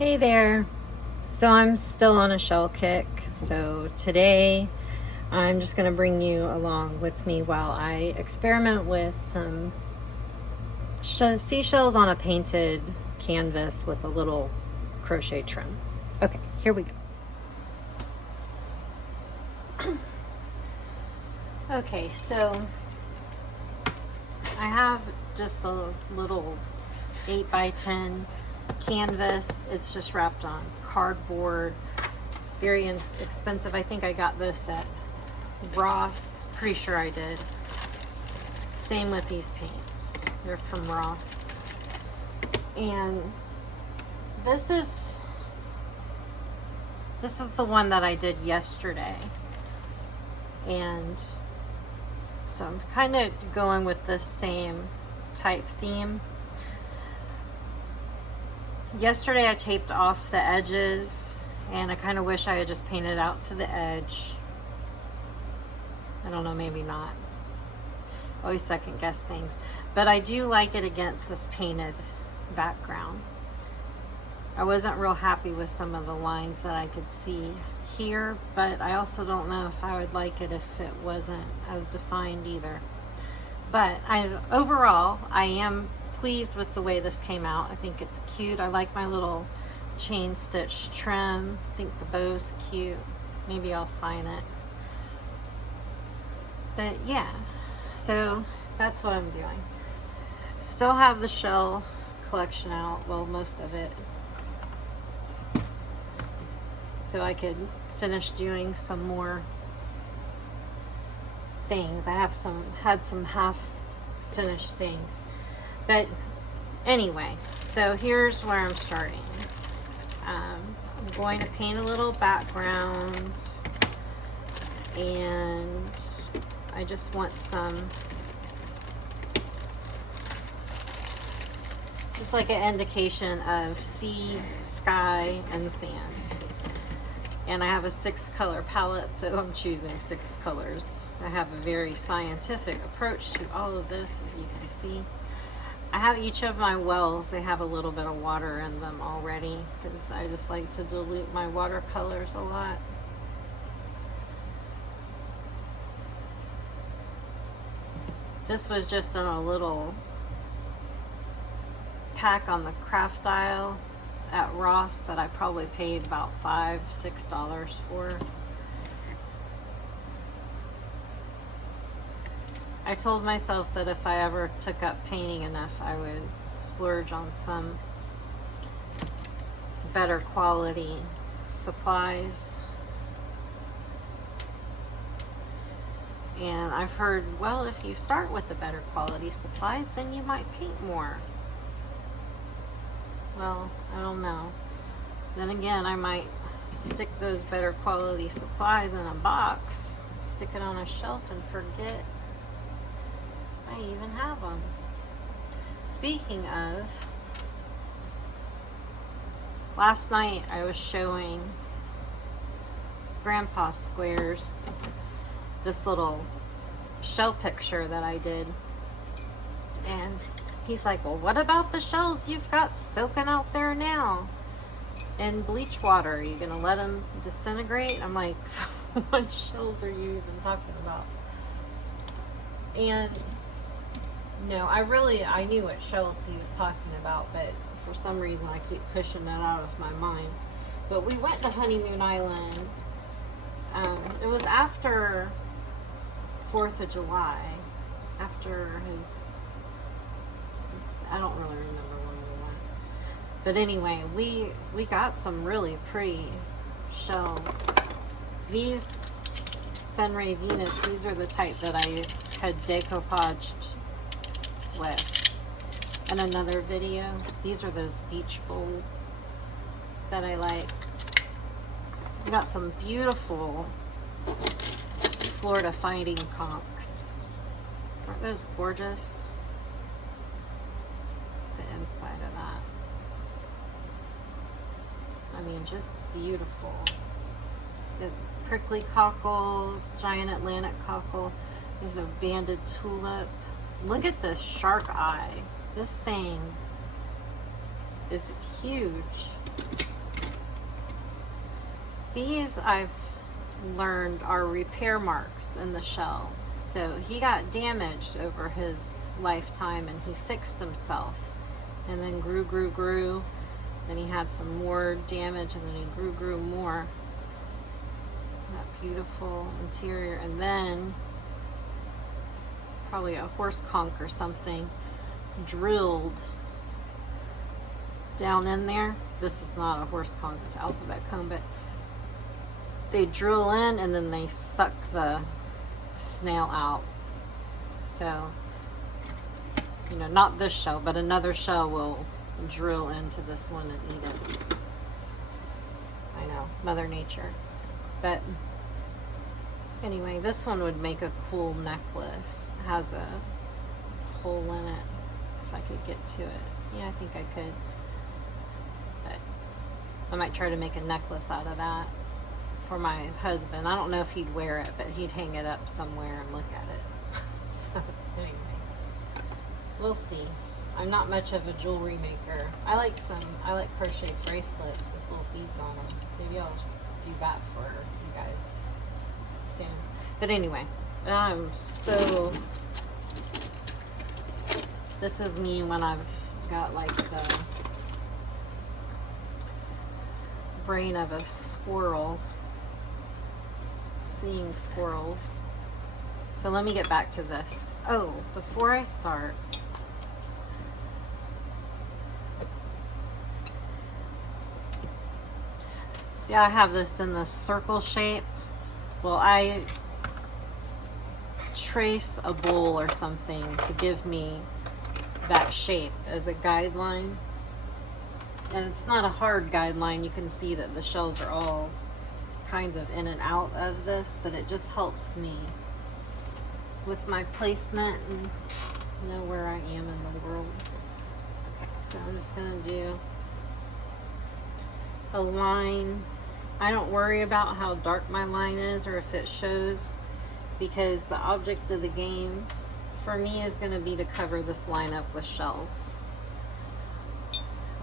Hey there. So I'm still on a shell kick. So today I'm just going to bring you along with me while I experiment with some seashells on a painted canvas with a little crochet trim. Okay, here we go. Okay, so I have just a little 8x10 canvas. It's just wrapped on cardboard, very inexpensive. I think I got this at Ross, pretty sure I did. Same with these paints, they're from Ross. And this is the one that I did yesterday, and so I'm kind of going with this same type theme. Yesterday I taped off the edges, and I kind of wish I had just painted out to the edge. I don't know, maybe not. Always second guess things. But I do like it against this painted background. I wasn't real happy with some of the lines that I could see here, but I also don't know if I would like it if it wasn't as defined either. But overall, I am pleased with the way this came out. I think it's cute. I like my little chain stitch trim. I think the bow's cute. Maybe I'll sign it. But yeah, so that's what I'm doing. Still have the shell collection out, well, most of it, so I could finish doing some more things. I have had some half finished things. But anyway, so here's where I'm starting. I'm going to paint a little background, and I just want just like an indication of sea, sky, and sand. And I have a 6-color palette, so I'm choosing 6 colors. I have a very scientific approach to all of this, as you can see. I have each of my wells, they have a little bit of water in them already, because I just like to dilute my watercolors a lot. This was just in a little pack on the craft aisle at Ross that I probably paid about $5-6 for. I told myself that if I ever took up painting enough, I would splurge on some better quality supplies. And I've heard, well, if you start with the better quality supplies, then you might paint more. Well, I don't know. Then again, I might stick those better quality supplies in a box, stick it on a shelf, and forget I even have them. Speaking of, last night I was showing Grandpa Squares this little shell picture that I did, and he's like, well, what about the shells you've got soaking out there now in bleach water? Are you gonna let them disintegrate? I'm like, what shells are you even talking about? And no, I knew what shells he was talking about, but for some reason I keep pushing that out of my mind. But we went to Honeymoon Island. It was after 4th of July, after his, I don't really remember when we went. But anyway, we got some really pretty shells. These Sunray Venus, these are the type that I had decoupaged with in another video. These are those beach bowls that I like. We got some beautiful Florida Fighting Conchs. Aren't those gorgeous? The inside of that, I mean, just beautiful. There's prickly cockle, giant Atlantic cockle. There's a banded tulip. Look at this shark eye. This thing is huge. These I've learned are repair marks in the shell. So he got damaged over his lifetime and he fixed himself and then grew. Then he had some more damage and then he grew more. That beautiful interior. And then probably a horse conch or something drilled down in there. This is not a horse conch, it's alphabet comb, but they drill in and then they suck the snail out. So, you know, not this shell, but another shell will drill into this one and eat it. I know, Mother Nature. But anyway, this one would make a cool necklace. It has a hole in it. If I could get to it. Yeah, I think I could. But I might try to make a necklace out of that for my husband. I don't know if he'd wear it, but he'd hang it up somewhere and look at it. So anyway, we'll see. I'm not much of a jewelry maker. I like crochet bracelets with little beads on them. Maybe I'll do that for you guys soon. But anyway, this is me when I've got like the brain of a squirrel, seeing squirrels. So let me get back to this. Oh, before I start, see, I have this in this circle shape. Well, I traced a bowl or something to give me that shape as a guideline. And it's not a hard guideline. You can see that the shells are all kinds of in and out of this, but it just helps me with my placement and know where I am in the world. Okay, so I'm just gonna do a line. I don't worry about how dark my line is or if it shows, because the object of the game for me is going to be to cover this line up with shells.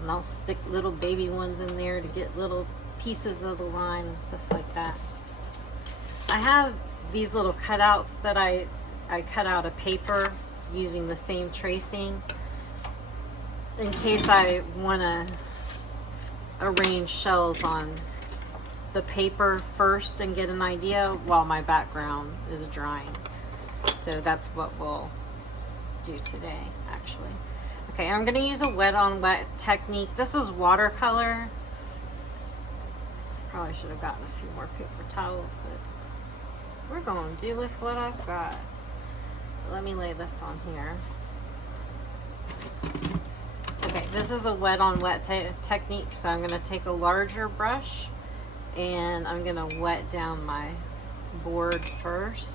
And I'll stick little baby ones in there to get little pieces of the line and stuff like that. I have these little cutouts that I cut out of paper using the same tracing in case I want to arrange shells on the paper first and get an idea while my background is drying. So that's what we'll do today, actually. Okay, I'm going to use a wet on wet technique. This is watercolor. Probably should have gotten a few more paper towels, but we're going to do with what I've got. Let me lay this on here. Okay, this is a wet on wet technique, so I'm going to take a larger brush and I'm going to wet down my board first.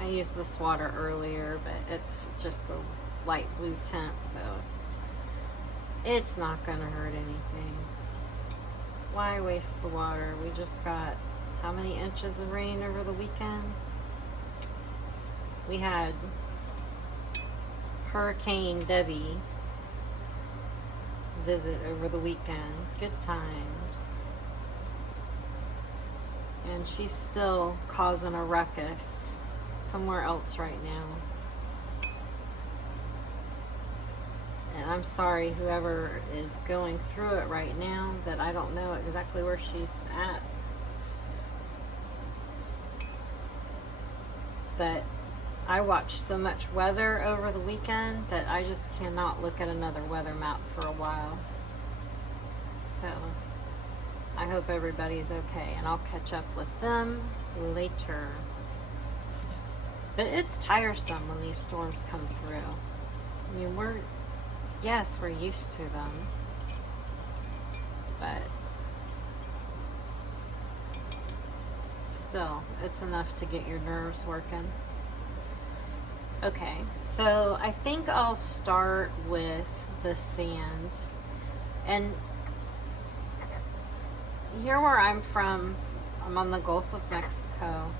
I used this water earlier, but it's just a light blue tint, so it's not going to hurt anything. Why waste the water? We just got how many inches of rain over the weekend? We had Hurricane Debby visit over the weekend. Good times. And she's still causing a ruckus somewhere else right now. And I'm sorry whoever is going through it right now, that I don't know exactly where she's at. But I watched so much weather over the weekend that I just cannot look at another weather map for a while. So I hope everybody's okay, and I'll catch up with them later. But it's tiresome when these storms come through. I mean, we're used to them, but still, it's enough to get your nerves working. Okay, so I think I'll start with the sand. And here where I'm from, I'm on the Gulf of Mexico.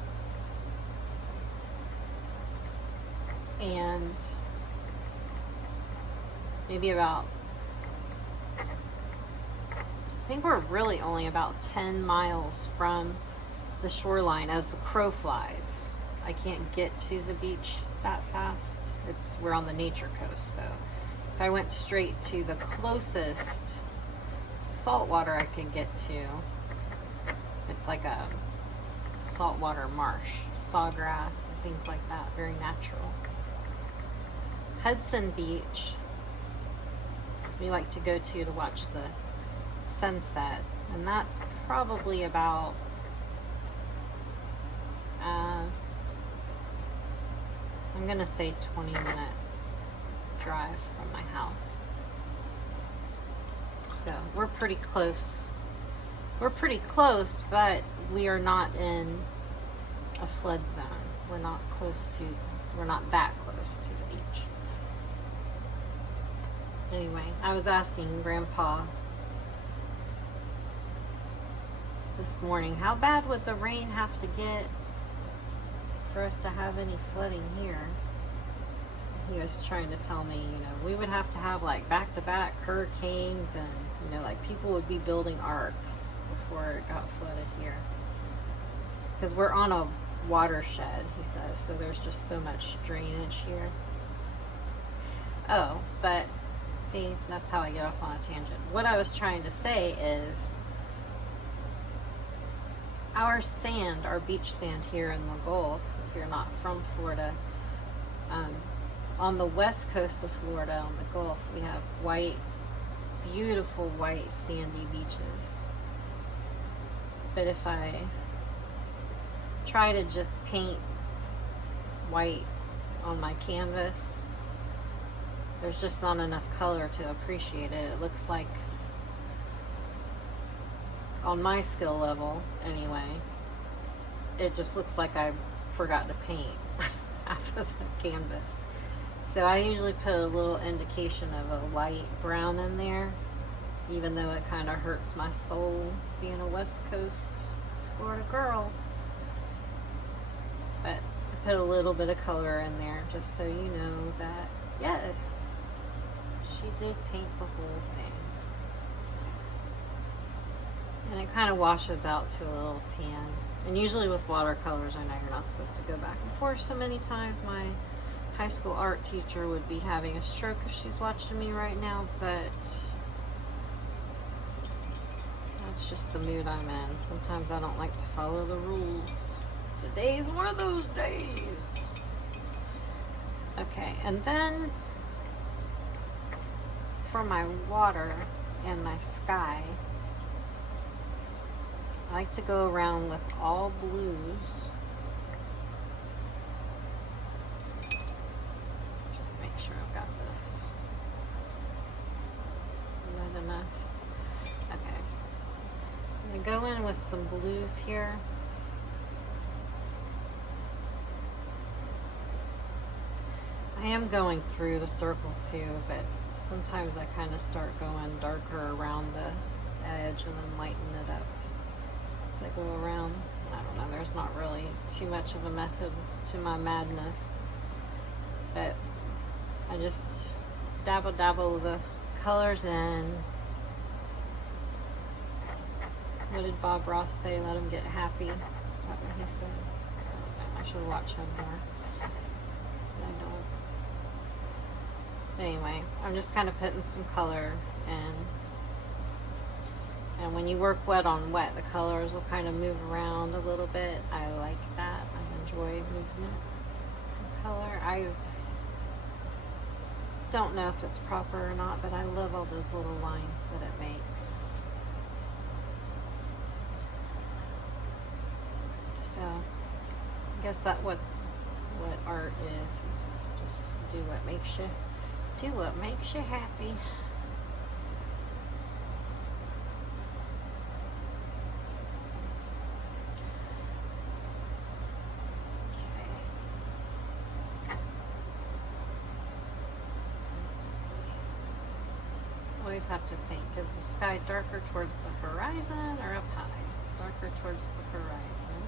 and maybe about, I think we're really only about 10 miles from the shoreline as the crow flies. I can't get to the beach that fast. We're on the nature coast, so if I went straight to the closest saltwater I could get to, it's like a saltwater marsh, sawgrass and things like that, very natural. Hudson Beach, we like to go to watch the sunset, and that's probably about I'm gonna say 20-minute drive from my house. So we're pretty close. We're pretty close, but we are not in a flood zone. We're not that close to the beach. Anyway, I was asking Grandpa this morning, how bad would the rain have to get for us to have any flooding here? He was trying to tell me, we would have to have like back-to-back hurricanes, and like people would be building arcs before it got flooded here. Because we're on a watershed, he says, so there's just so much drainage here. Oh, but see, that's how I get off on a tangent. What I was trying to say is our sand, our beach sand here in the Gulf, if you're not from Florida, on the west coast of Florida, on the Gulf, we have white, beautiful white sandy beaches. But if I try to just paint white on my canvas, there's just not enough color to appreciate it. It looks like, on my skill level anyway, it just looks like I forgot to paint half of the canvas. So I usually put a little indication of a light brown in there, even though it kind of hurts my soul being a West Coast Florida girl. But I put a little bit of color in there just so you know that, yes, she did paint the whole thing. And it kind of washes out to a little tan. And usually with watercolors, I know you're not supposed to go back and forth so many times. My high school art teacher would be having a stroke if she's watching me right now, but that's just the mood I'm in. Sometimes I don't like to follow the rules. Today's one of those days. Okay, and then for my water and my sky, I like to go around with all blues. Just make sure I've got this. Is that enough? Okay. So I'm going to go in with some blues here. I am going through the circle too, but sometimes I kind of start going darker around the edge and then lighten it up as I go around. I don't know, there's not really too much of a method to my madness, but I just dabble the colors in. What did Bob Ross say? Let him get happy. Is that what he said? I don't know. I should watch him more. I don't. Anyway, I'm just kind of putting some color in. And when you work wet on wet, the colors will kind of move around a little bit. I like that. I enjoy movement of color. I don't know if it's proper or not, but I love all those little lines that it makes. So, I guess that what art is just do what makes you happy. Always have to think, is the sky darker towards the horizon or up high? Darker towards the horizon.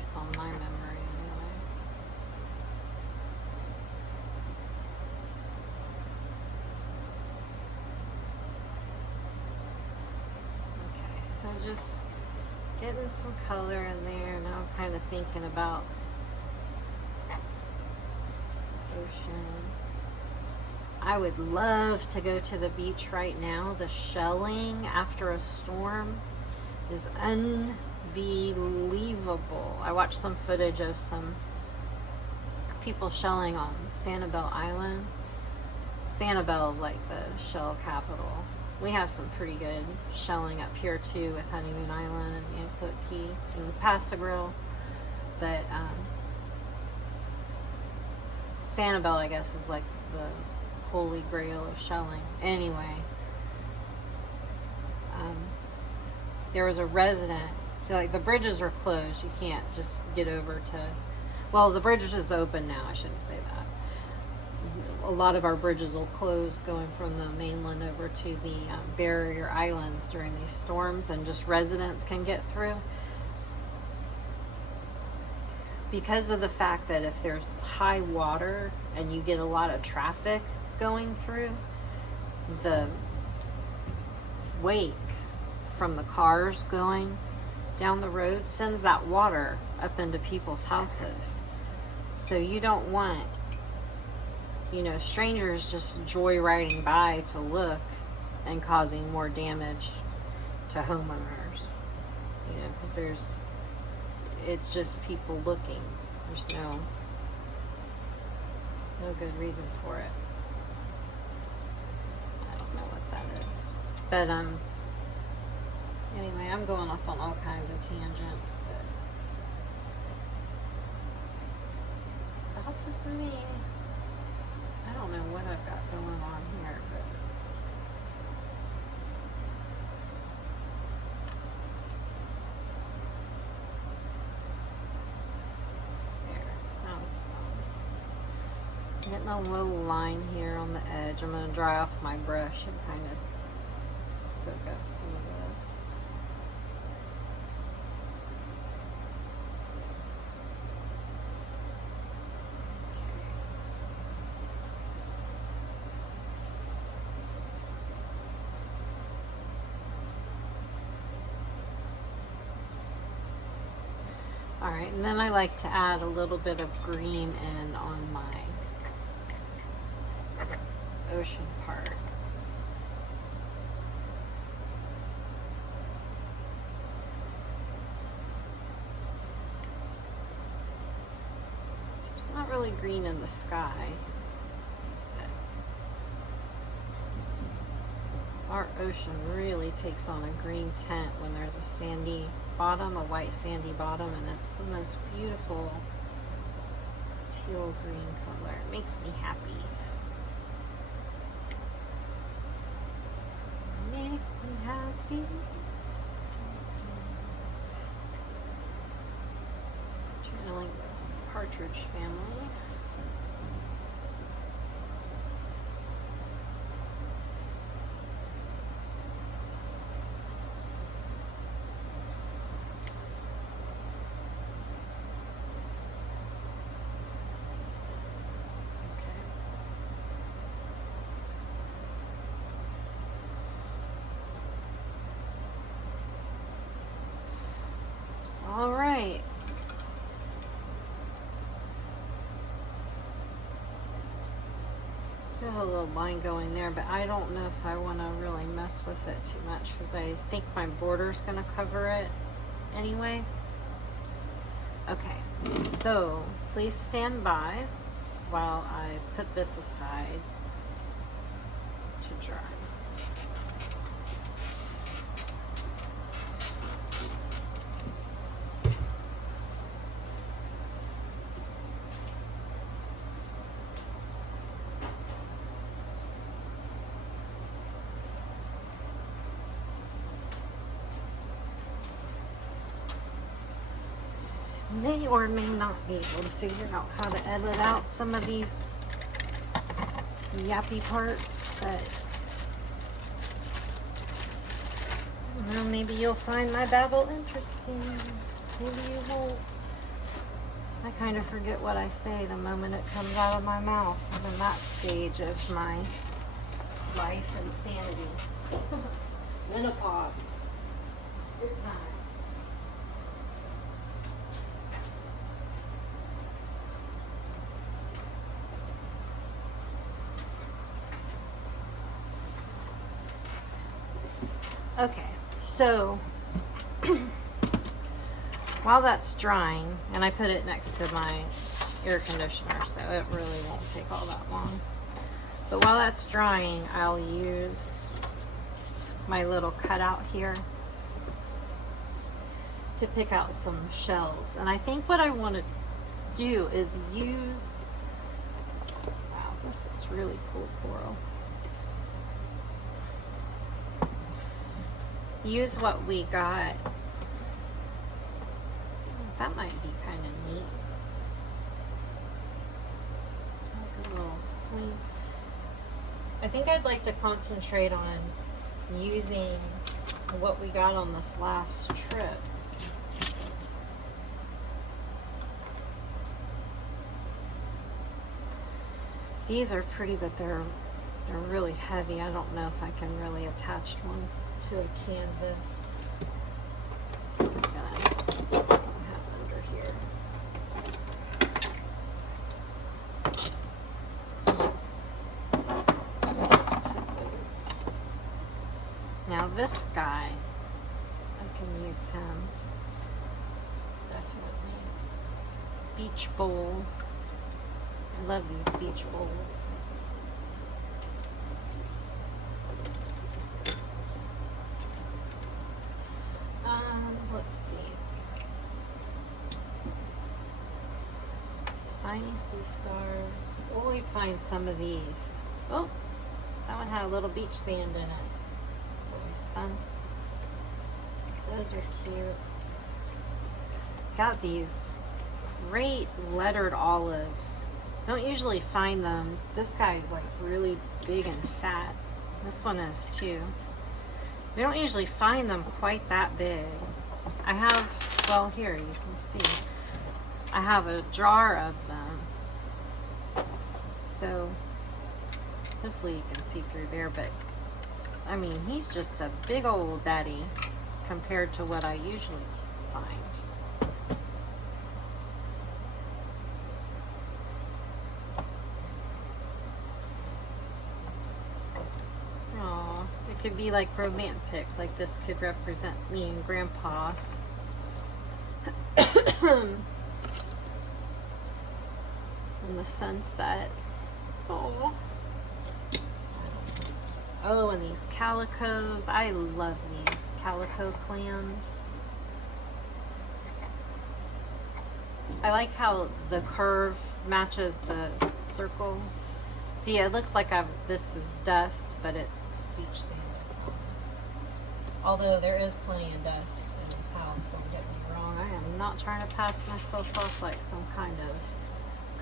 least on my memory anyway. Okay, so just getting some color in there. Now I'm kind of thinking about ocean. I would love to go to the beach right now. The shelling after a storm is unbelievable. I watched some footage of some people shelling on Sanibel Island. Sanibel is like the shell capital. We have some pretty good shelling up here too with Honeymoon Island and Nanquit Key and Pasta Grill. But Sanibel, I guess, is like the holy grail of shelling. Anyway, there was a resident, so like the bridges are closed. You can't just get over to, well, the bridge is open now, I shouldn't say that. A lot of our bridges will close going from the mainland over to the barrier islands during these storms, and just residents can get through. Because of the fact that if there's high water and you get a lot of traffic going through, the wake from the cars going down the road sends that water up into people's houses. So you don't want, strangers just joyriding by to look and causing more damage to homeowners. Because it's just people looking. There's no good reason for it. I don't know what that is. But anyway, I'm going off on all kinds of tangents, but that's just me. I don't know what I've got going on here, but getting a little line here on the edge. I'm going to dry off my brush and kind of soak up some of this. Alright, and then I like to add a little bit of green in on my ocean part. So it's not really green in the sky. Our ocean really takes on a green tint when there's a sandy bottom, a white sandy bottom, and it's the most beautiful teal green color. It makes me happy. Makes me happy. Channeling the Partridge Family. All right. Do have a little line going there, but I don't know if I want to really mess with it too much because I think my border's going to cover it anyway. Okay, so please stand by while I put this aside to dry. May or may not be able to figure out how to edit out some of these yappy parts, but I don't know, maybe you'll find my babble interesting. Maybe you won't. I kind of forget what I say the moment it comes out of my mouth. I'm in that stage of my life and sanity. Menopause. Good times. Okay, so while that's drying, and I put it next to my air conditioner, so it really won't take all that long. But while that's drying, I'll use my little cutout here to pick out some shells. And I think what I want to do is use, wow, this is really cool coral. Use what we got. That might be kind of neat. Like a little swing. I think I'd like to concentrate on using what we got on this last trip. These are pretty, but they're really heavy. I don't know if I can really attach one to a canvas. I'm gonna have under here. Now this guy, I can use him. Definitely. Beach bowl. I love these beach bowls. Let's see. Tiny sea stars. Always find some of these. Oh, that one had a little beach sand in it. It's always fun. Those are cute. Got these great lettered olives. Don't usually find them. This guy's like really big and fat. This one is too. We don't usually find them quite that big. I have, well, here you can see, I have a jar of them. So hopefully you can see through there, but I mean, he's just a big old daddy compared to what I usually find. Could be like romantic, like this could represent me and Grandpa. In the sunset. Oh. Oh, and these calicos. I love these calico clams. I like how the curve matches the circle. See, it looks like this is dust, but it's beach sand. Although there is plenty of dust in this house, don't get me wrong. I am not trying to pass myself off like some kind of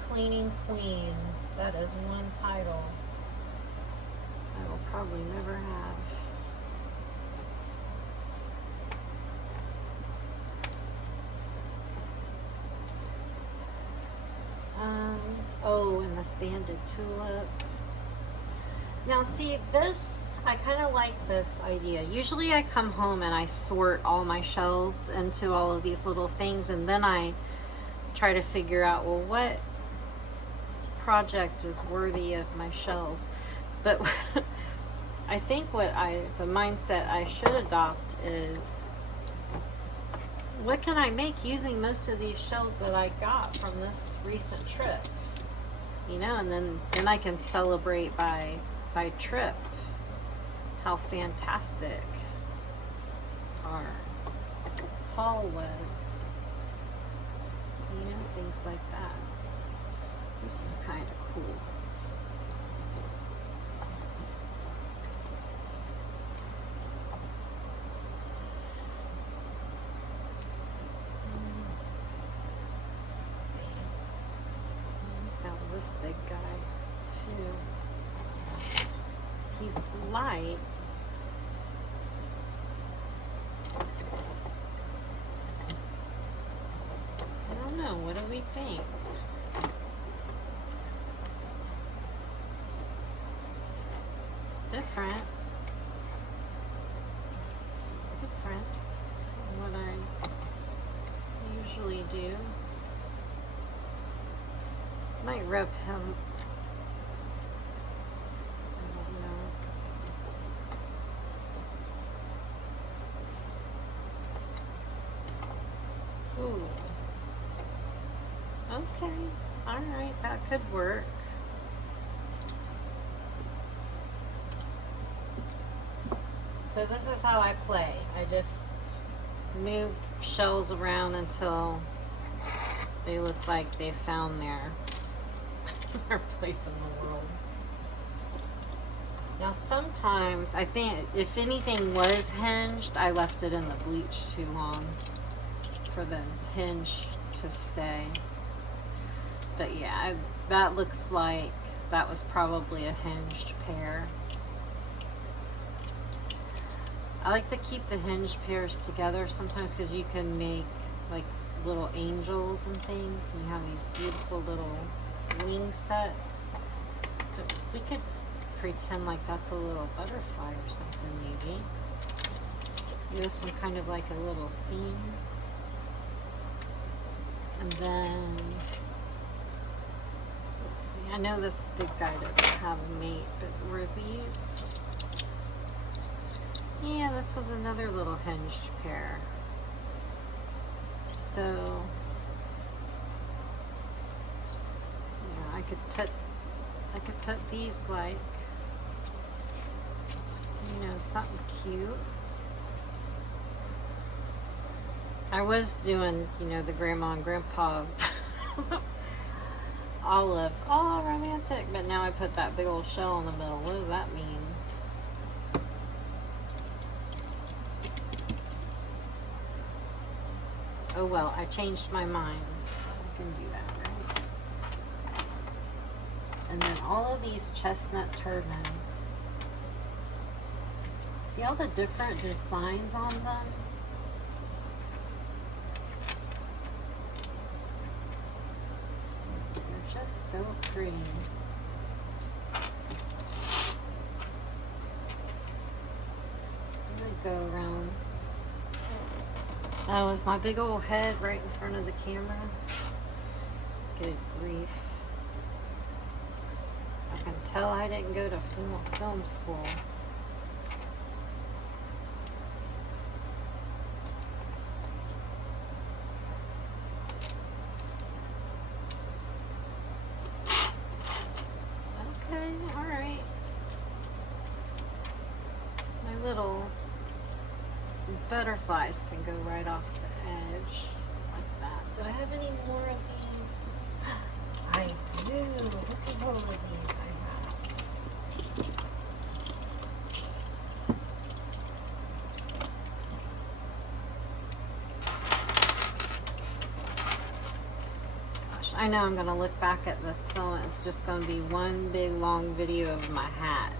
cleaning queen. That is one title I will probably never have. Oh, and this banded tulip. Now see, this, I kind of like this idea. Usually I come home and I sort all my shells into all of these little things, and then I try to figure out, well, what project is worthy of my shells. But I think the mindset I should adopt is, what can I make using most of these shells that I got from this recent trip? You know, and then I can celebrate by trip how fantastic our haul was. You know, things like that. This is kind of cool. Let's see. I found this big guy too. He's light. I don't know What do we think? Different. Different from what I usually do. Might rub him. I don't know. Ooh. Okay. Alright, that could work. So this is how I play. I just move shells around until they look like they found their place in the world. Now sometimes, I think if anything was hinged, I left it in the bleach too long for the hinge to stay. But yeah, that looks like that was probably a hinged pair. I like to keep the hinged pairs together sometimes because you can make like little angels and things, and you have these beautiful little wing sets. But we could pretend like that's a little butterfly or something, maybe. This one kind of like a little seam. And then, let's see, I know this big guy doesn't have a mate, but rubies. Yeah, this was another little hinged pair. So, yeah, I could put these like, you know, something cute. I was doing, you know, the grandma and grandpa olives, all romantic, but now I put that big old shell in the middle. What does that mean? Oh well, I changed my mind. I can do that, right? And then all of these chestnut turbans. See all the different designs on them? They're just so pretty. I'm gonna go around. Oh, is my big old head right in front of the camera? Good grief. I can tell I didn't go to film school. Okay, alright. My little butterflies can go right off the edge like that. Do I have any more of these? I do. Look at all of these I have. Gosh, I know I'm going to look back at this film and it's just going to be one big long video of my hat.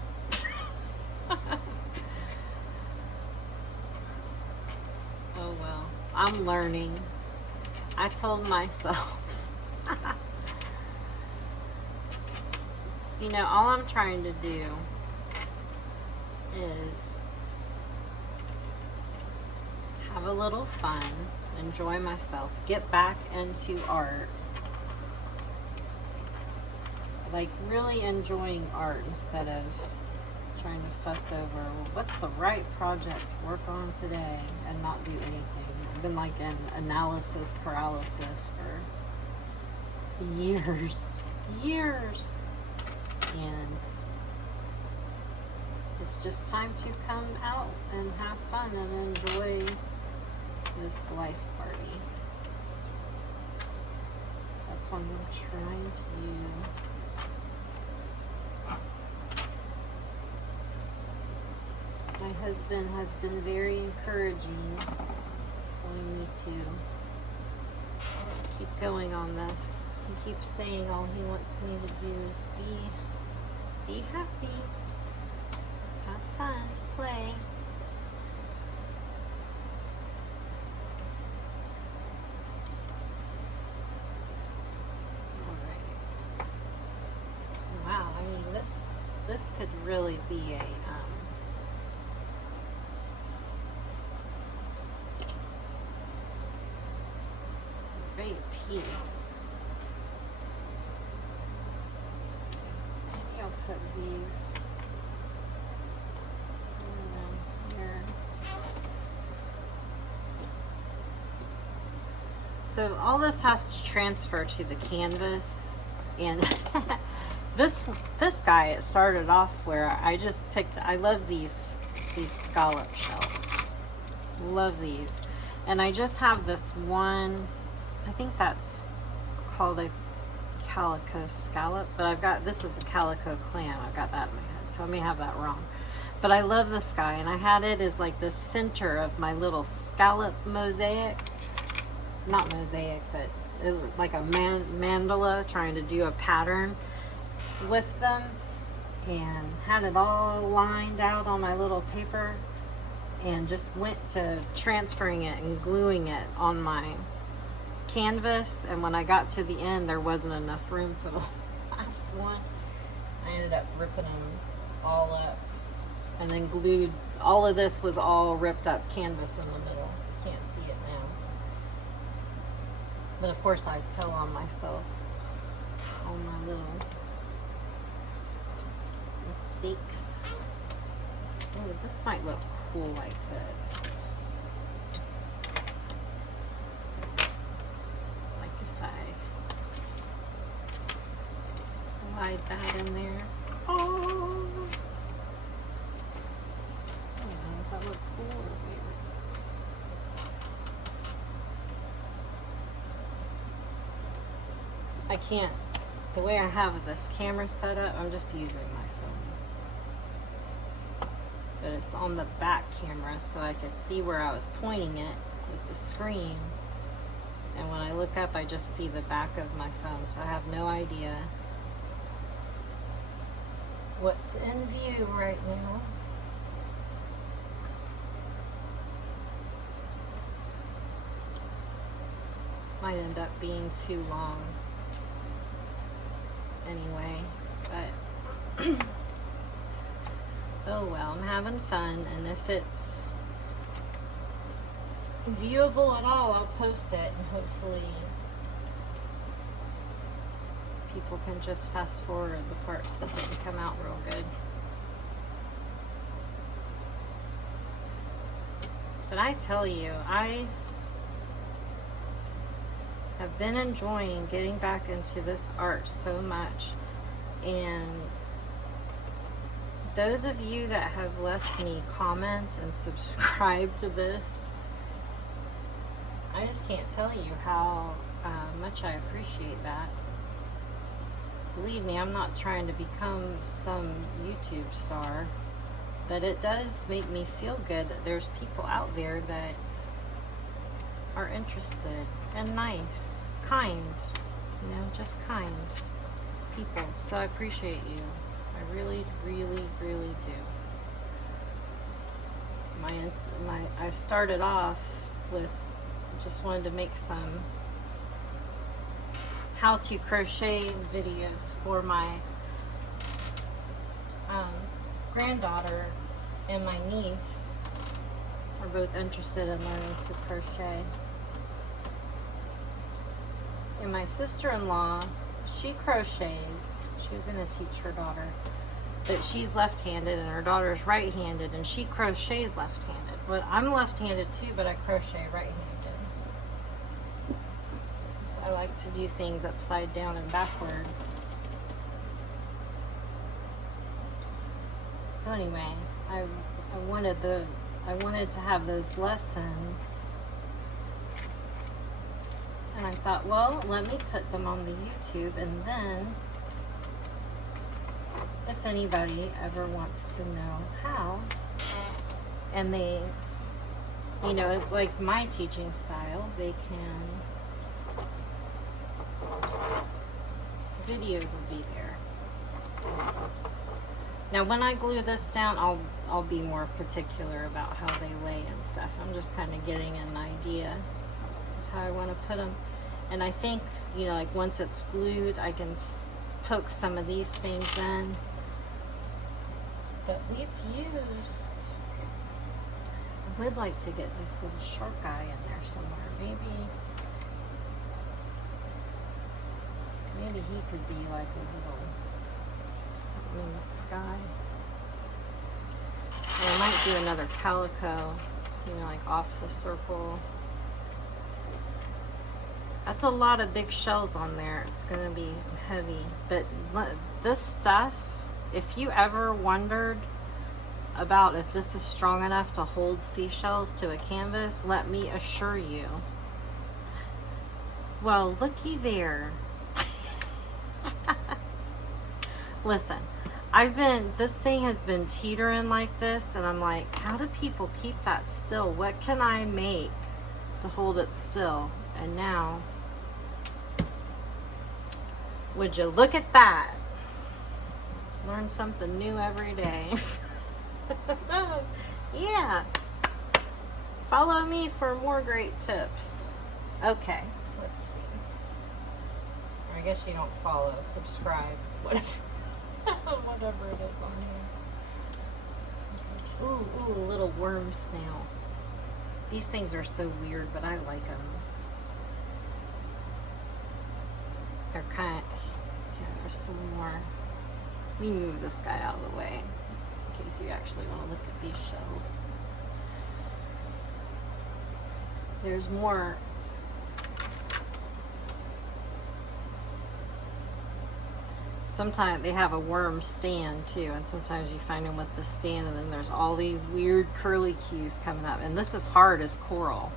Oh well, I'm learning. I told myself, you know, all I'm trying to do is have a little fun, enjoy myself, get back into art. Like really enjoying art instead of trying to fuss over, well, what's the right project to work on today and not do anything. I've been like in analysis paralysis for years. And it's just time to come out and have fun and enjoy this life party. That's what I'm trying to do. My husband has been very encouraging, telling me to keep going on this. He keeps saying all he wants me to do is be happy, have fun, play. could really be a great piece. Maybe I'll put these here. So all this has to transfer to the canvas, and this guy, it started off where I just picked, I love these scallop shells. Love these. And I just have this one, I think that's called a calico scallop, but I've got, this is a calico clam. I've got that in my head, so I may have that wrong. But I love this guy, and I had it as like the center of my little scallop mosaic. Not mosaic, but it was like a mandala, trying to do a pattern with them, and had it all lined out on my little paper, and just went to transferring it and gluing it on my canvas. And when I got to the end, there wasn't enough room for the last one. I ended up ripping them all up and then glued. All of this was all ripped up canvas in the middle. You can't see it now, but of course I tell on myself on my little mistakes. Oh, this might look cool like this. Like if I slide that in there. Oh, I don't know, does that look cool or weird? I can't, the way I have this camera set up, I'm just using my phone. But it's on the back camera, so I could see where I was pointing it with the screen. And when I look up, I just see the back of my phone, so I have no idea what's in view right now. This might end up being too long anyway, but oh well, I'm having fun, and if it's viewable at all, I'll post it, and hopefully people can just fast forward the parts that didn't come out real good. But I tell you, I have been enjoying getting back into this art so much, and those of you that have left me comments and subscribed to this, I just can't tell you how much I appreciate that. Believe me, I'm not trying to become some YouTube star, but it does make me feel good that there's people out there that are interested and nice, kind, you know, just kind people. So I appreciate you. I really, really, really do. I started off with just wanted to make some how to crochet videos for my granddaughter and my niece are both interested in learning to crochet. And my sister-in-law, she crochets. She was going to teach her daughter, but she's left-handed and her daughter's right-handed, and she crochets left-handed. But I'm left-handed too, but I crochet right-handed. So I like to do things upside down and backwards. So anyway, I wanted to have those lessons, and I thought, well, let me put them on the YouTube, and then if anybody ever wants to know how, and they, you know, like my teaching style, they can, videos will be there. Now when I glue this down, I'll be more particular about how they lay and stuff. I'm just kind of getting an idea of how I want to put them. And I think, you know, like once it's glued, I can poke some of these things in But we've used, I would like to get this little shark guy in there somewhere. Maybe he could be like a little something in the sky. Or I might do another calico, you know, like off the circle. That's a lot of big shells on there. It's gonna be heavy. But this stuff, if you ever wondered about if this is strong enough to hold seashells to a canvas, let me assure you. Well, looky there. Listen, this thing has been teetering like this, and I'm like, how do people keep that still? What can I make to hold it still? And now, would you look at that? Learn something new every day. Yeah. Follow me for more great tips. Okay, let's see. I guess you don't follow, subscribe, whatever. Whatever it is on here. Ooh, little worm snail. These things are so weird, but I like them. They're kind of, there's some more. Let me move this guy out of the way in case you actually want to look at these shells. There's more. Sometimes they have a worm stand too, and sometimes you find them with the stand, and then there's all these weird curly cues coming up. And this is hard as coral.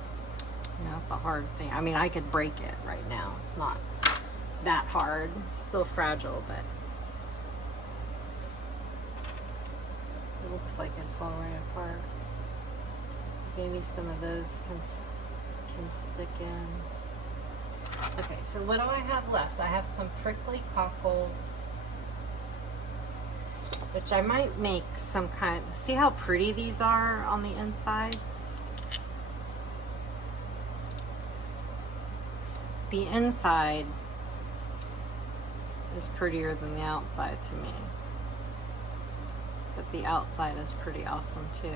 You know, it's a hard thing. I mean, I could break it right now. It's not that hard. It's still fragile, but it looks like it'd fall right apart. Maybe some of those can stick in. Okay, so what do I have left? I have some prickly cockles, which I might make some kind. See how pretty these are on the inside? The inside is prettier than the outside to me, but the outside is pretty awesome too.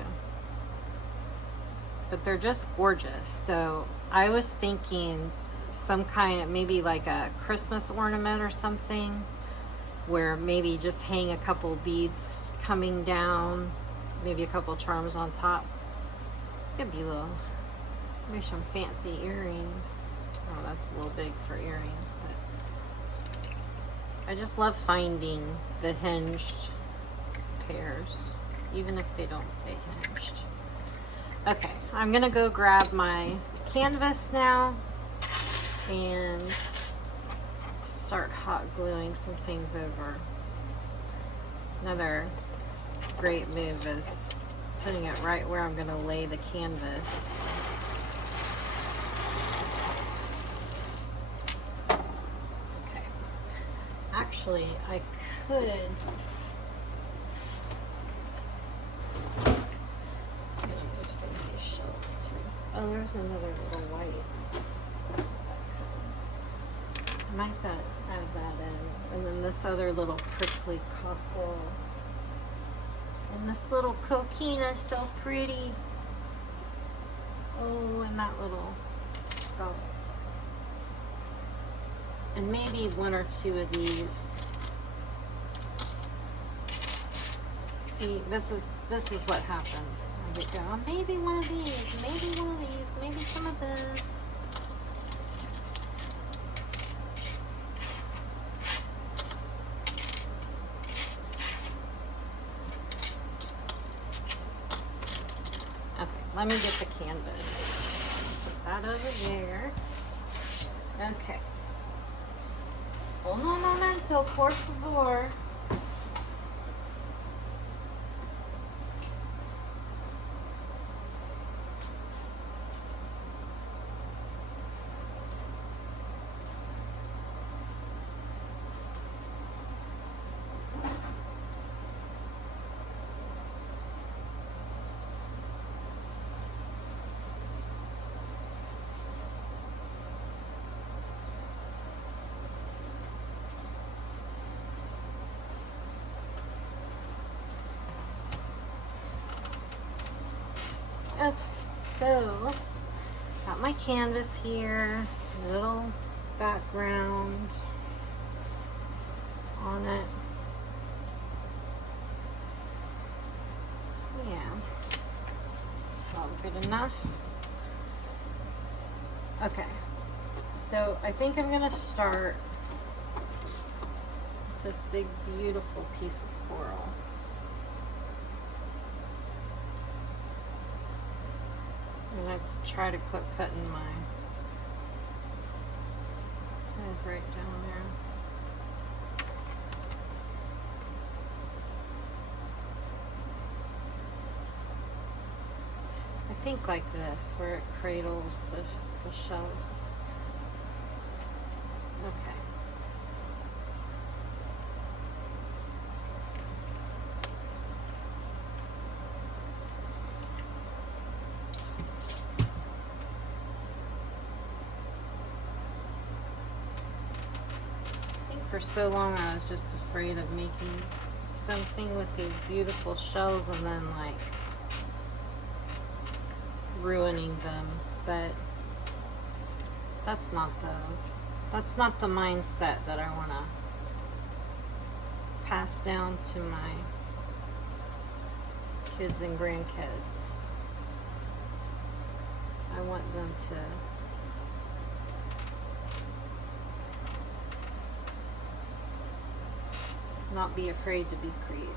But they're just gorgeous. So I was thinking some kind of, maybe like a Christmas ornament or something, where maybe just hang a couple beads coming down, maybe a couple charms on top. Could be little, maybe some fancy earrings. Oh, that's a little big for earrings, but I just love finding the hinged pairs, even if they don't stay hinged. Okay, I'm gonna go grab my canvas now and start hot gluing some things over. Another great move is putting it right where I'm going to lay the canvas. Okay. Actually, I could move some of these shells too. Oh, there's another little white. I might add that in. And then this other little prickly cockle. And this little coquina is so pretty. Oh, and that little skull. And maybe one or two of these. See, this is what happens. I get going, maybe one of these, maybe one of these, maybe some of this. Let me get the canvas. Put that over there. Okay. Un momento, por favor. So, got my canvas here, little background on it. Yeah, it's all good enough. Okay, so I think I'm gonna start with this big beautiful piece of coral. And I try to quit putting my head right down there. I think like this, where it cradles the shells. Okay. For so long I was just afraid of making something with these beautiful shells and then like ruining them, but that's not the mindset that I want to pass down to my kids and grandkids. I want them to not be afraid to be creative.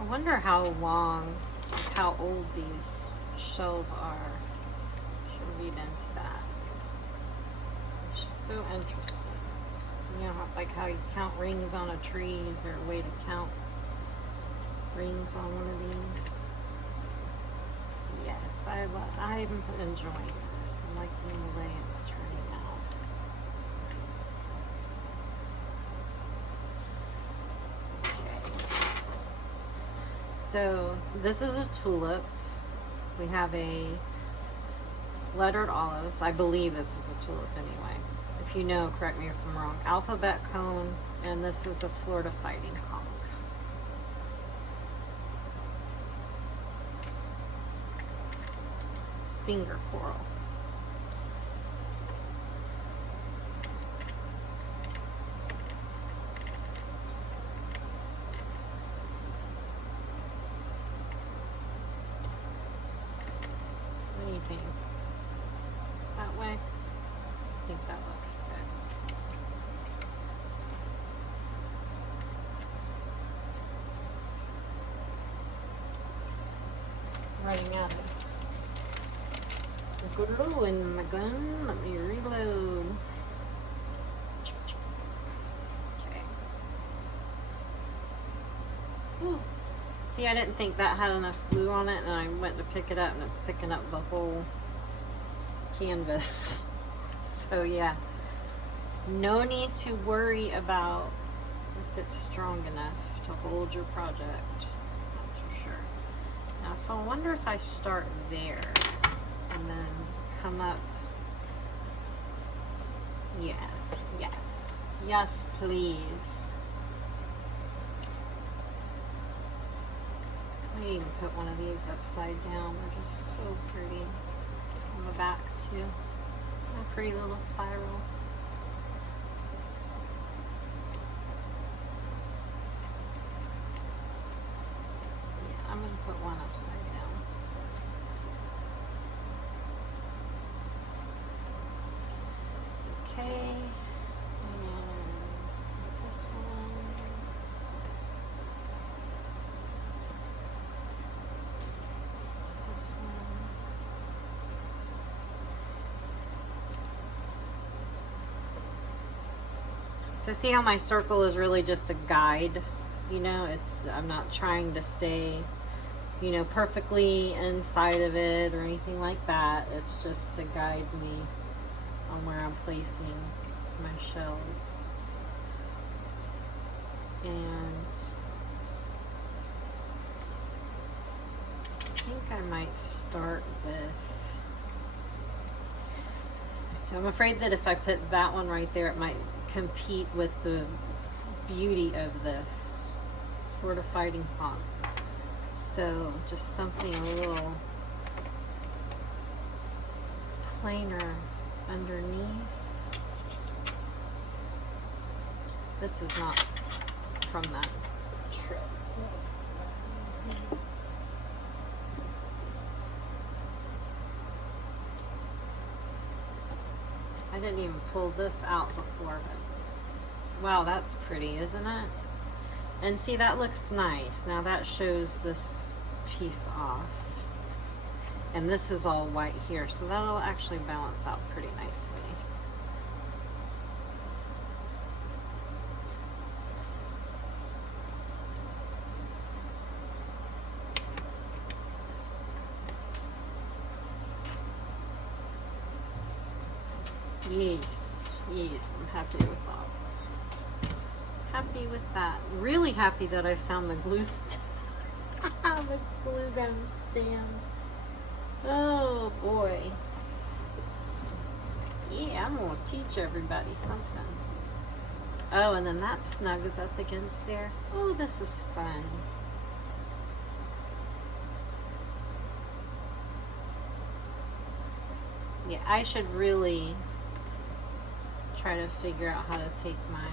I wonder how old these shells are. Should read into that. It's just so interesting. You know, like how you count rings on a tree. Is there a way to count rings on one of these? Yes, I'm enjoying this. I'm liking the way it's turning out. Okay. So this is a tulip. We have a lettered olives. I believe this is a tulip anyway. If you know, correct me if I'm wrong. Alphabet cone, and this is a Florida fighting conch. Finger coral. What do you think? That way? I think that looks good. Running out of glue in my gun. Let me reload. Okay. Whew. See, I didn't think that had enough glue on it, and I went to pick it up, and it's picking up the whole canvas. So yeah, no need to worry about if it's strong enough to hold your project. That's for sure. Now, I wonder if I start there and then come up. Yeah, yes, please. I even put one of these upside down. They're just so pretty on the back too. A pretty little spiral. Yeah, I'm going to put one upside down. Okay. And this one. This one. So see how my circle is really just a guide, you know, I'm not trying to stay, you know, perfectly inside of it or anything like that. It's just to guide me on where I'm placing my shells. And I might start with, so I'm afraid that if I put that one right there, it might compete with the beauty of this fortified pond. So just something a little plainer underneath. This is not from that trip. I didn't even pull this out before, but wow, that's pretty, isn't it? And see, that looks nice. Now that shows this piece off. And this is all white here, so that'll actually balance out pretty nicely. Yes, I'm happy with that. Happy with that. Really happy that I found the glue the glue gun stand. Oh boy. Yeah, I'm gonna teach everybody something. Oh, and then that snugs up against there. Oh, this is fun. Yeah, I should really try to figure out how to take my,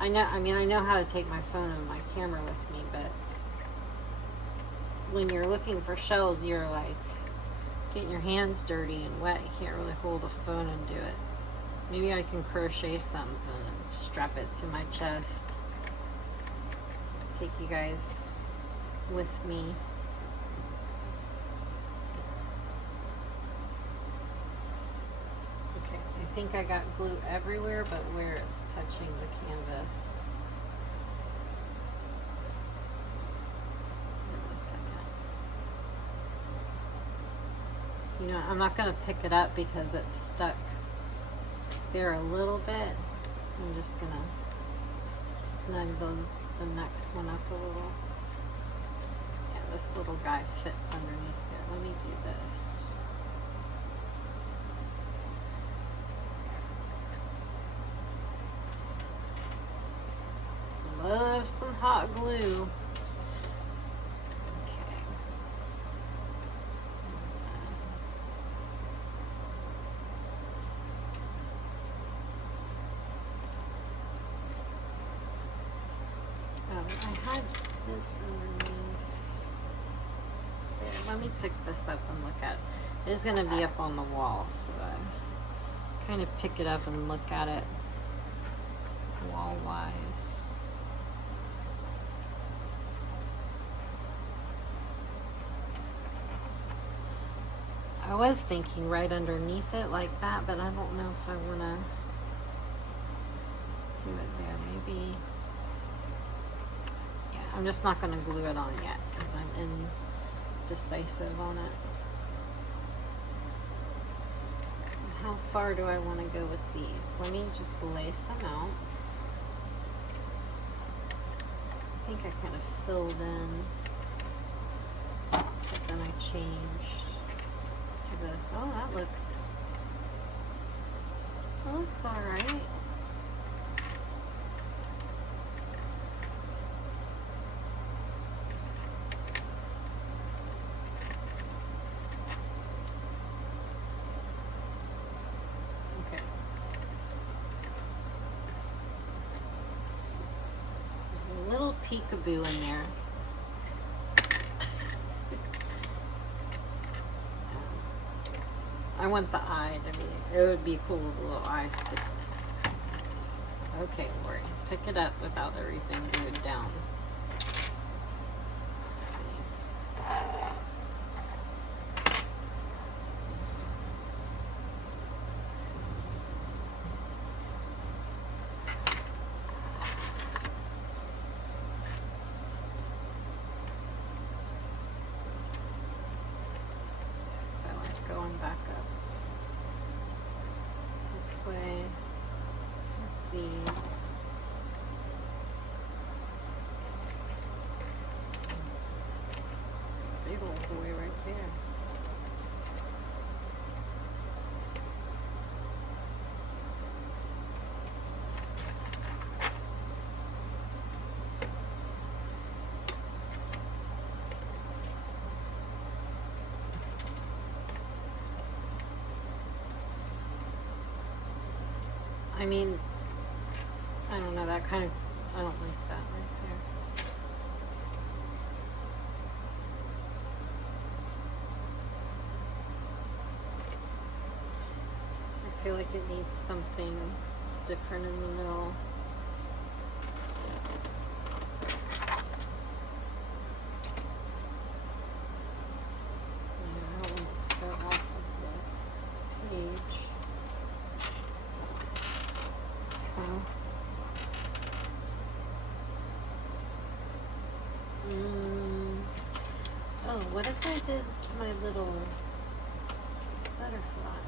I know how to take my phone and my camera with me, but when you're looking for shells, you're like getting your hands dirty and wet. You can't really hold a phone and do it. Maybe I can crochet something and strap it to my chest. Take you guys with me. I think I got glue everywhere but where it's touching the canvas. Wait a second. You know, I'm not going to pick it up because it's stuck there a little bit. I'm just going to snug the next one up a little. Yeah, this little guy fits underneath there. Let me do this. Love some hot glue. Okay. I had this underneath. There, let me pick this up and look at it. It is going to be up on the wall, so I kind of pick it up and look at it wall-wise. I was thinking right underneath it like that, but I don't know if I want to do it there. Maybe, yeah, I'm just not going to glue it on yet because I'm indecisive on it. How far do I want to go with these? Let me just lace them out. I think I kind of filled in, but then I changed to this. Oh, that looks all right. Okay. There's a little peekaboo in there. I want the eye to be, it would be cool with a little eye stick. Okay, Lori, pick it up without everything glued down. Let's see. I like going back up this way with these. It's a big takeaway right there. I mean, I don't know, that kind of, I don't like that right there. I feel like it needs something different in the middle. Yeah, I don't want it to go off of the page. Oh, what if I did my little butterfly?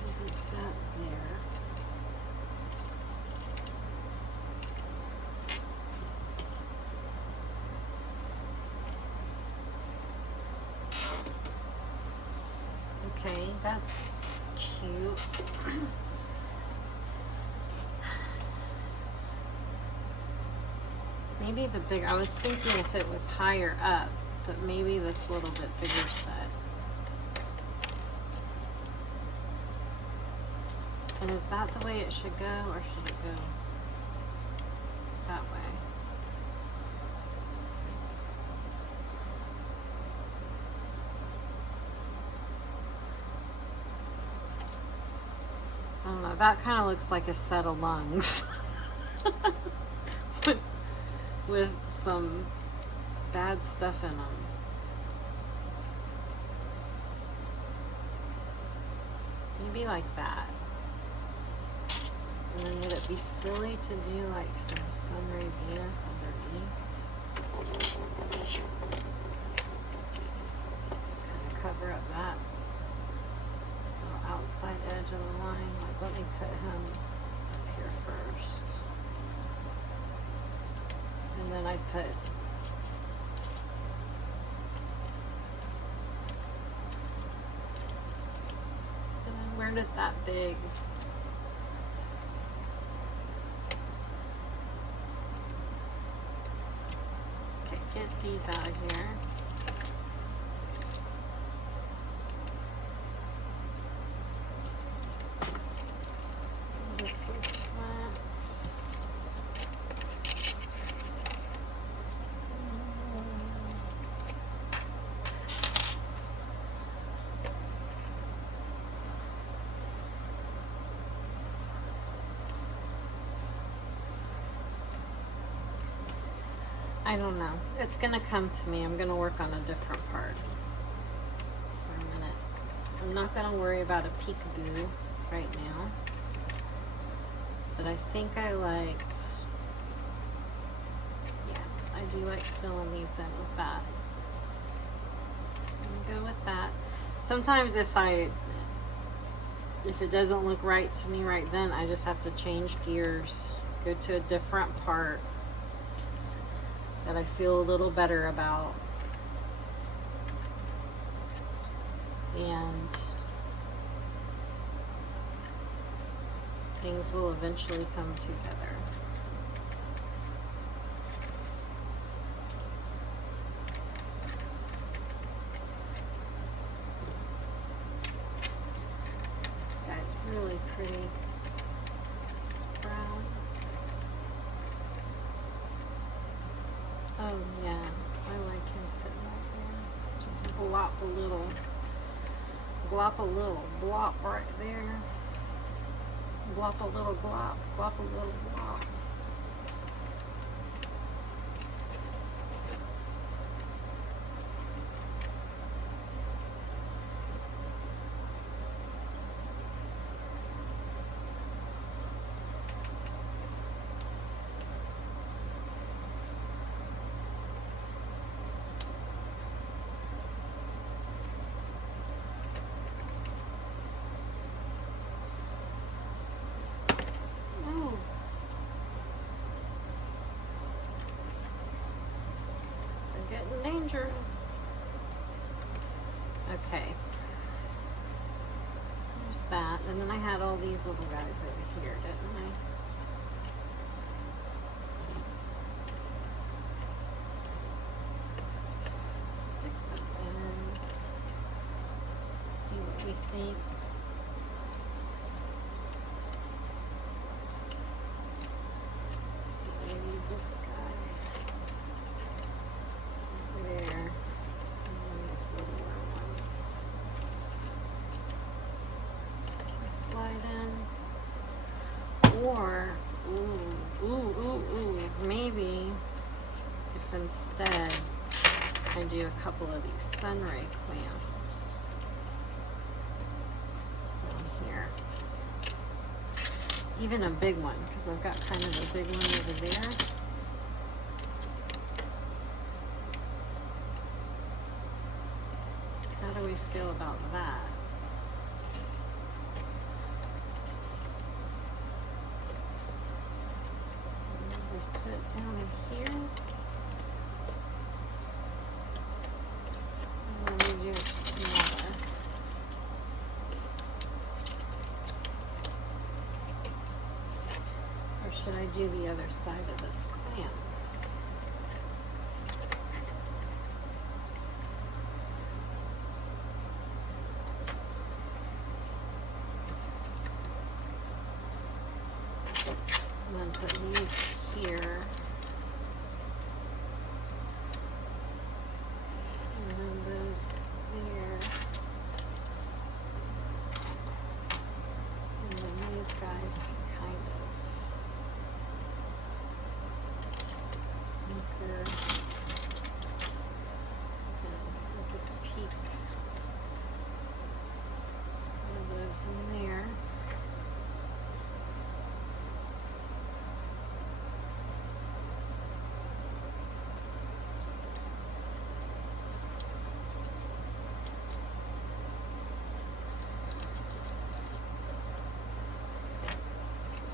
I did that there. Okay, that's cute. Maybe the big, I was thinking if it was higher up, but maybe this little bit bigger set. And is that the way it should go, or should it go that way? I don't know, that kind of looks like a set of lungs. With some bad stuff in them. Maybe like that. And then would it be silly to do like some Sunray Venus underneath? Kind of cover up that little outside edge of the line. Like, let me put him up here first. And then I put and then where did that big okay, get these out of here. I don't know. It's gonna come to me. I'm gonna work on a different part for a minute. I'm not gonna worry about a peekaboo right now. But I think I liked, yeah, I do like filling these in with that. So I'm gonna go with that. Sometimes if it doesn't look right to me right then, I just have to change gears, go to a different part that I feel a little better about, and things will eventually come together. This guy's really pretty. Oh yeah, I like him sitting right there. Just blop a little blop right there. Blop a little glop, glop a little glop. getting dangerous. Okay. There's that. And then I had all these little guys over here, didn't I? Stick them in. See what we think. Maybe this guy. There. And then these littler ones. Can I slide in? Or, maybe if instead I do a couple of these sunray clamps down here. Even a big one, because I've got kind of a big one over there. How do we feel about that? We put it down in here. And then we do it smaller. Or should I do the other side of this clamp? And then put these here. And then those there. And then these guys can kind of anchor. And look at the peak. One of those in there.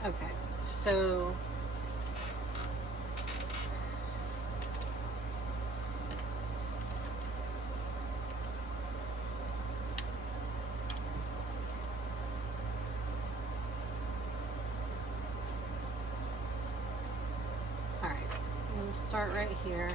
Okay, so all right, we'll start right here.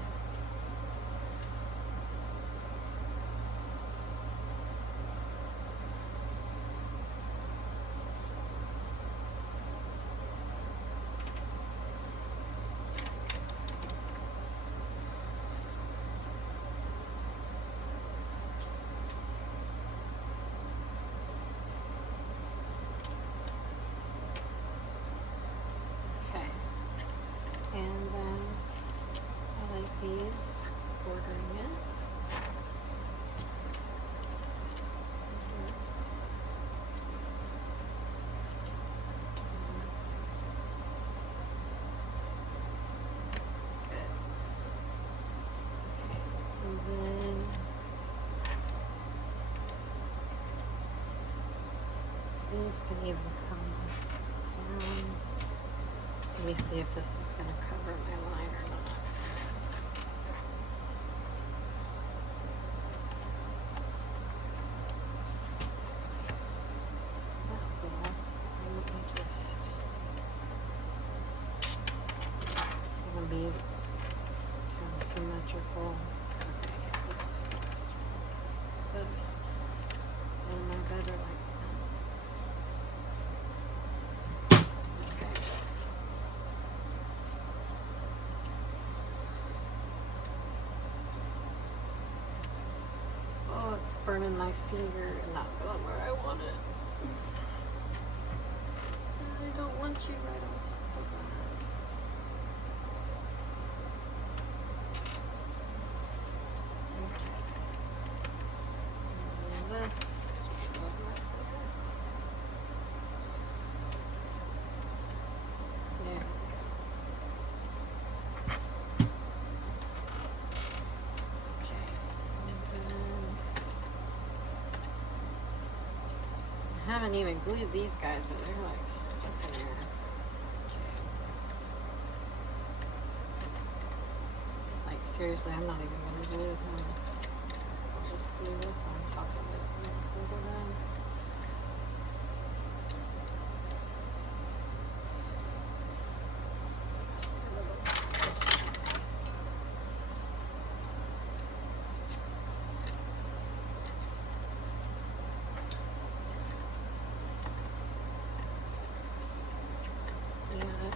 And then I like these, bordering it. This. Good. Okay, and then these can even come down. Let me see if this is going to cover my line or not. That will. Let me just. It's going to be kind of symmetrical. Okay, this is the best one. This. And I better like that. Okay. Oh, it's burning my finger and not going where I want it. I don't want you right on top of that. Okay. And this. There we go. I haven't even glued these guys, but they're like stuck in there. Okay. Like seriously, I'm not even going to do it. I'll just do this on top of it and hold it in.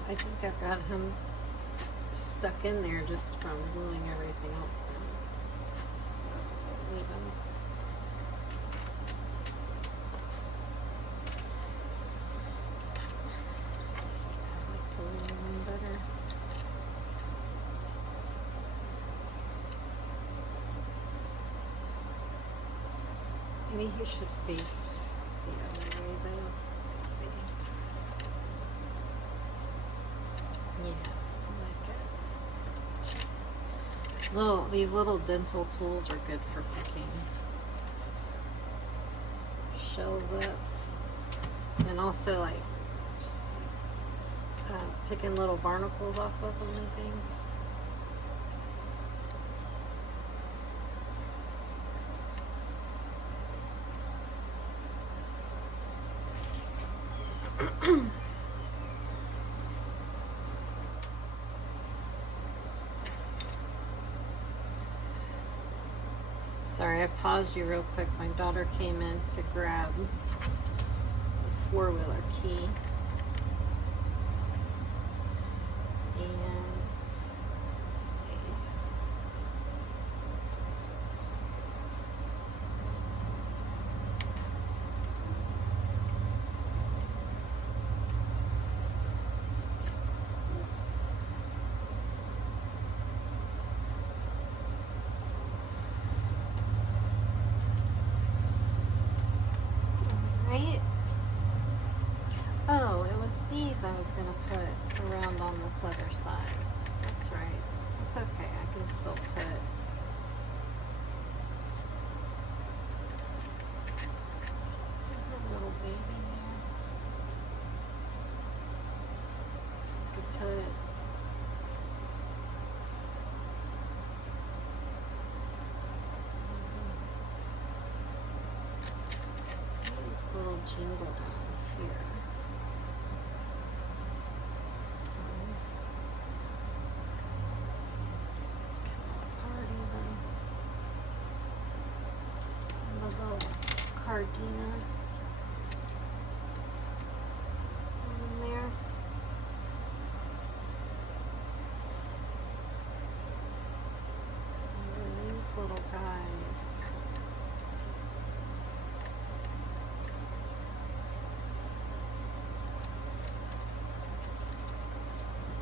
I think I've got him stuck in there just from gluing everything else down. So I'll leave him. I like the little one better. Maybe he should face the other way though. Let's see. Yeah, I like it. These little dental tools are good for picking shells up, and also like picking little barnacles off of them and things. Sorry, I paused you real quick. My daughter came in to grab the four-wheeler key. And let's see. Right? Oh, it was these I was going to put around on this other side. That's right. It's okay. I can still put a little baby there. I could put this little jingle down here. Cardina in there. And then these little guys.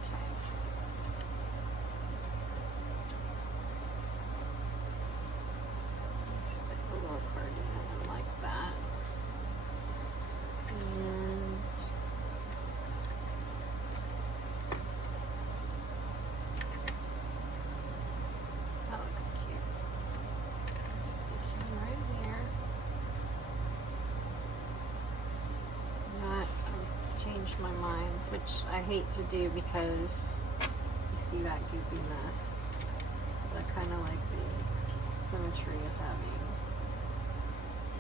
Okay. Stick a little cardina in like that. And that looks cute. Stick him right there. Not changed my mind, which I hate to do because you see that goopy mess. But I kind of like the symmetry of having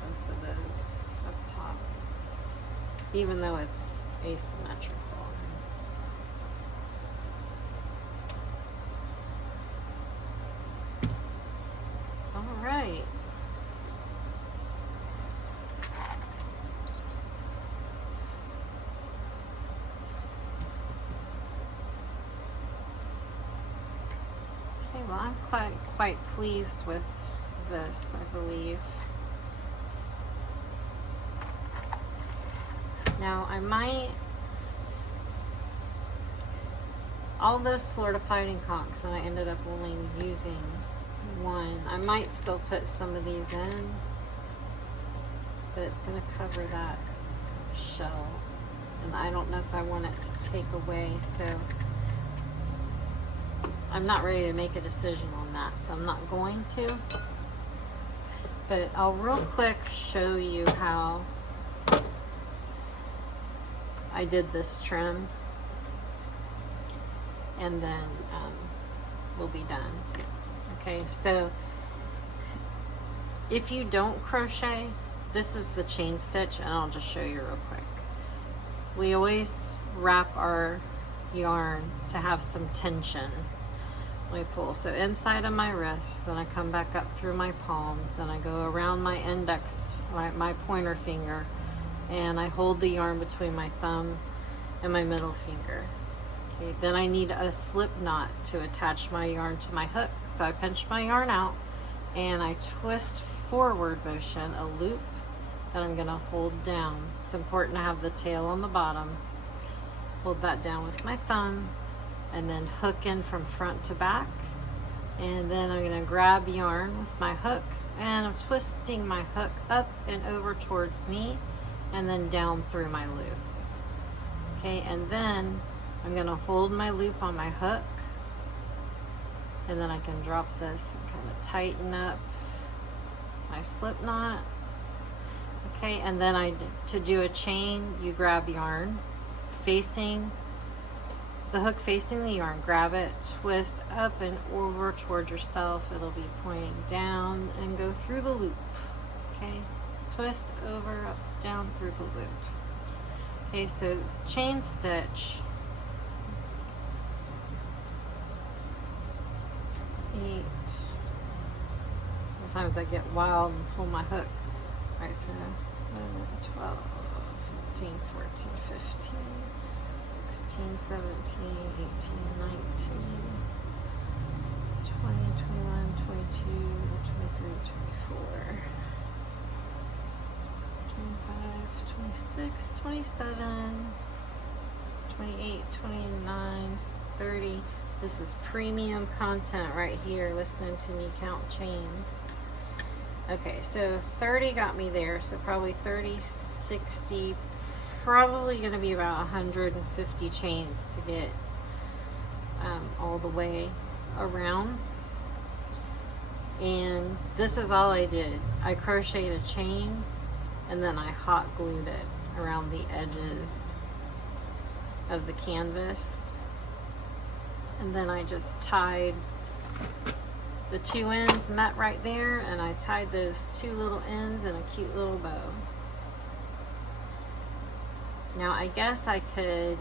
both of those up top, even though it's asymmetrical. All right. Okay, well, I'm quite pleased with this, I believe. Now, I might, all those Florida Fighting Cocks, and I ended up only using one. I might still put some of these in, but it's going to cover that shell, and I don't know if I want it to take away, so I'm not ready to make a decision on that, so I'm not going to. But I'll real quick show you how I did this trim, and then we'll be done. Okay, so if you don't crochet, this is the chain stitch, and I'll just show you real quick. We always wrap our yarn to have some tension. Let me pull. So inside of my wrist, then I come back up through my palm, then I go around my index, my pointer finger, and I hold the yarn between my thumb and my middle finger. Okay, then I need a slip knot to attach my yarn to my hook. So I pinch my yarn out and I twist forward motion a loop that I'm going to hold down. It's important to have the tail on the bottom. Hold that down with my thumb and then hook in from front to back. And then I'm going to grab yarn with my hook and I'm twisting my hook up and over towards me and then down through my loop. Okay, and then I'm going to hold my loop on my hook and then I can drop this and kind of tighten up my slip knot. Okay, and then to do a chain, you grab yarn facing the hook, facing the yarn, grab it, twist up and over towards yourself. It'll be pointing down and go through the loop. Okay, twist over, up, down, through the loop. Okay, so chain stitch. 8. Sometimes I get wild and pull my hook right through. 11, 12, 15, 14, 15, 16, 17, 18, 19, 20, 21, 22, 23, 24, 25, 26, 27, 28, 29, 30. This is premium content right here, listening to me count chains. Okay, so 30 got me there, so probably 30, 60, probably going to be about 150 chains to get all the way around. And this is all I did. I crocheted a chain and then I hot glued it around the edges of the canvas. And then I just tied the two ends, met right there, and I tied those two little ends in a cute little bow. Now I guess I could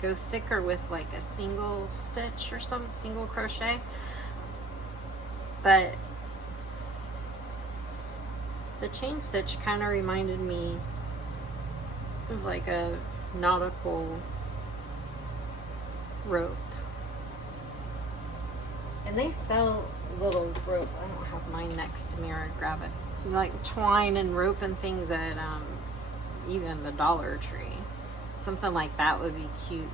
go thicker with like a single stitch or some single crochet, but the chain stitch kind of reminded me of like a nautical rope. And they sell little rope. I don't have mine next to me, or I'd grab it. So like twine and rope and things at even the Dollar Tree. Something like that would be cute.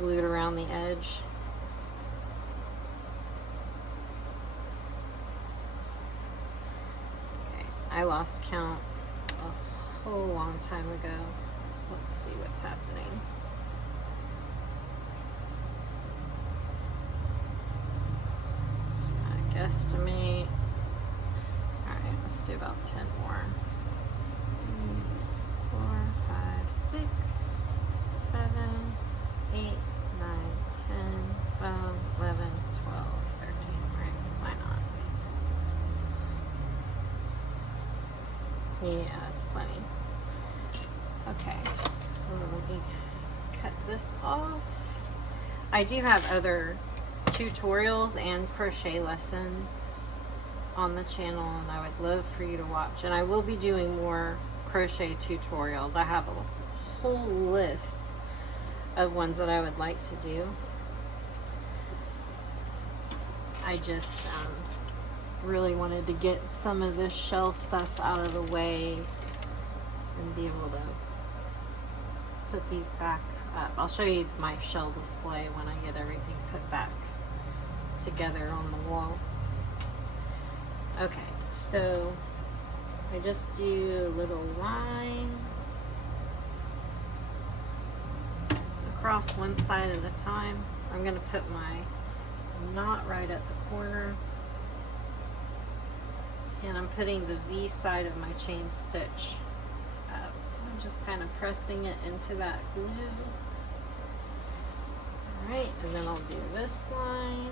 Glued around the edge. Okay, I lost count a whole long time ago. Let's see what's happening. Estimate. Alright, let's do about 10 more. 4, 5, 6, 7, 8, 9, 10, 12, 11, 12, 13. Right, why not? Yeah, that's plenty. Okay, so let me cut this off. I do have other tutorials and crochet lessons on the channel, and I would love for you to watch, and I will be doing more crochet tutorials. I have a whole list of ones that I would like to do. I just really wanted to get some of this shell stuff out of the way and be able to put these back up. I'll show you my shell display when I get everything put back together on the wall. Okay, so I just do a little line across one side at a time. I'm going to put my knot right at the corner, and I'm putting the V side of my chain stitch up. I'm just kind of pressing it into that glue. Alright, and then I'll do this line.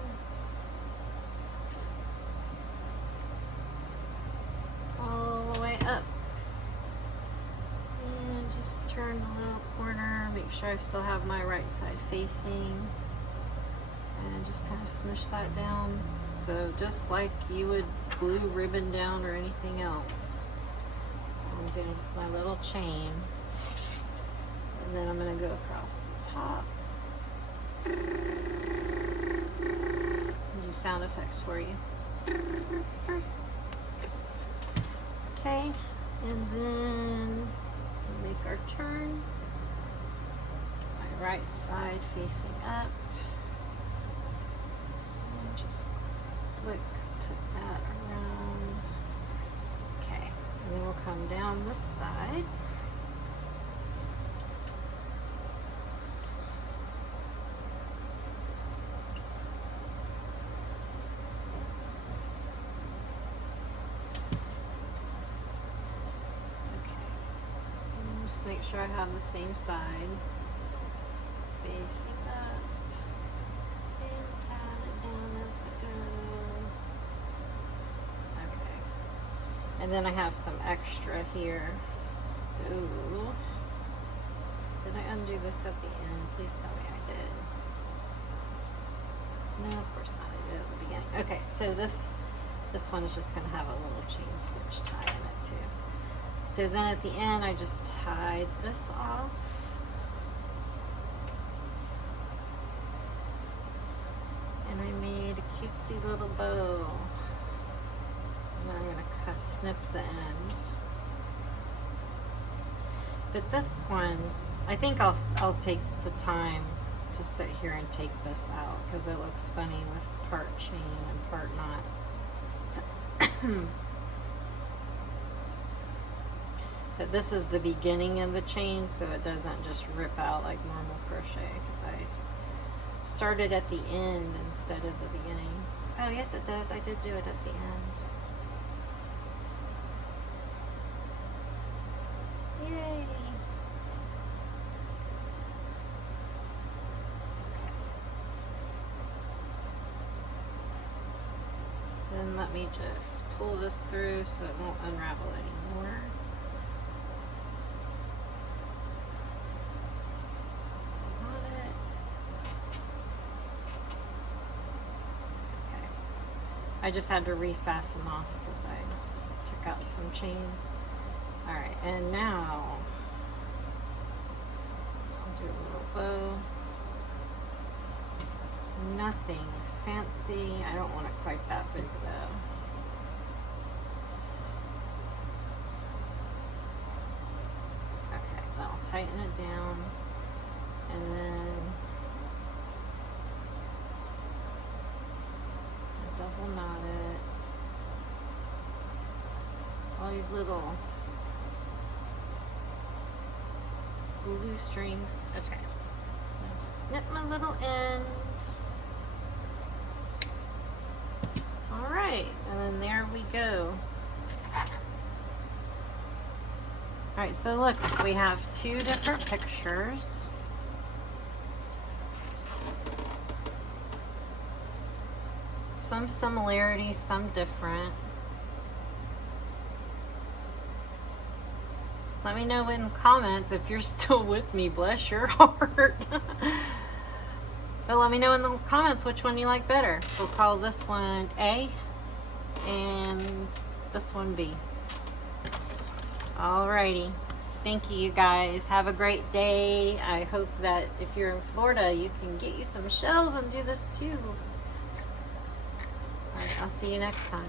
sure I still have my right side facing, and just kind of smush that down. So just like you would glue ribbon down or anything else. So I'm doing my little chain, and then I'm going to go across the top. Do sound effects for you. Okay, and then make our turn. My right side facing up. And just quick put that around. Okay, and then we'll come down this side. Make sure I have the same side facing up and pat it down as I go. Okay, and then I have some extra here, so did I undo this at the end? Please tell me I did. No, of course not. I did at the beginning. Okay, so this one is just going to have a little chain stitch tie in it too. So then at the end, I just tied this off. And I made a cutesy little bow. And then I'm going to snip the ends. But this one, I think I'll take the time to sit here and take this out because it looks funny with part chain and part knot. But this is the beginning of the chain, so it doesn't just rip out like normal crochet, because I started at the end instead of the beginning. Oh yes it does, I did do it at the end. Yay! Then let me just pull this through so it won't unravel anymore. I just had to refasten off because I took out some chains. Alright, and now I'll do a little bow. Nothing fancy. I don't want it quite that big though. Okay, then I'll tighten it down, and then double knot it. All these little glue strings. Okay. Snip my little end. Alright, and then there we go. Alright, so look, we have two different pictures. Some similarities, some different. Let me know in the comments if you're still with me, bless your heart. But let me know in the comments which one you like better. We'll call this one A and this one B. Alrighty. Thank you guys. Have a great day. I hope that if you're in Florida, you can get you some shells and do this too. Alright, I'll see you next time.